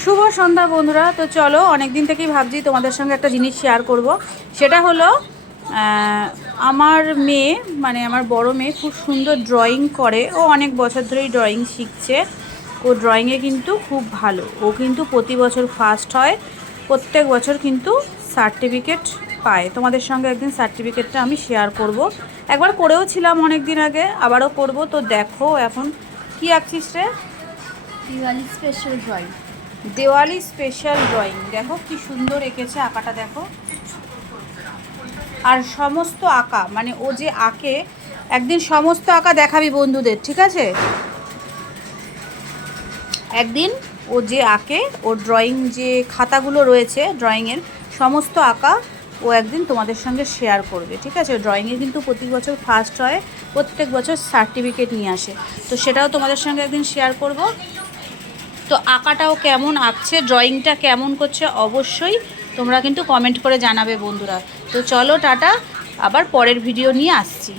শুভ সন্ধ্যা বন্ধুরা। তো চলো, অনেক দিন থেকেই ভাবছি তোমাদের সঙ্গে একটা জিনিস শেয়ার করব। সেটা হলো আমার মেয়ে, মানে আমার বড় মেয়ে খুব সুন্দর ড্রয়িং করে। ও অনেক বছর ধরেই ড্রয়িং শিখছে। ও ড্রয়িংয়ে কিন্তু খুব ভালো। ও কিন্তু প্রতি বছর ফার্স্ট হয়, প্রত্যেক বছর কিন্তু সার্টিফিকেট পায়। তোমাদের সঙ্গে একদিন সার্টিফিকেটটা আমি শেয়ার করব। একবার করেও ছিলাম অনেক দিন আগে, আবারও করব। তো দেখো এখন কি আঁকছিস রে? Diwali special drawing. Diwali special drawing. দেখো কি সুন্দর এঁকেছে, আঁকাটা দেখো। আর সমস্ত আঁকা, মানে ও যে আঁকে, একদিন সমস্ত আঁকা দেখাবি বন্ধুদের, ঠিক আছে? একদিন ও যে আঁকে, ওর ড্রয়িং যে খাতাগুলো রয়েছে ড্রয়িংয়ের সমস্ত আঁকা, ও একদিন তোমাদের সঙ্গে শেয়ার করবে, ঠিক আছে? ড্রয়িংয়ে কিন্তু প্রতি বছর ফার্স্ট হয়, প্রত্যেক বছর সার্টিফিকেট নিয়ে আসে। তো সেটাও তোমাদের সঙ্গে একদিন শেয়ার করব। তো আঁকাটাও কেমন আঁকছে, ড্রয়িংটা কেমন করছে, অবশ্যই তোমরা কিন্তু কমেন্ট করে জানাবে বন্ধুরা। তো চলো টাটা, আবার পরের ভিডিও নিয়ে আসছি।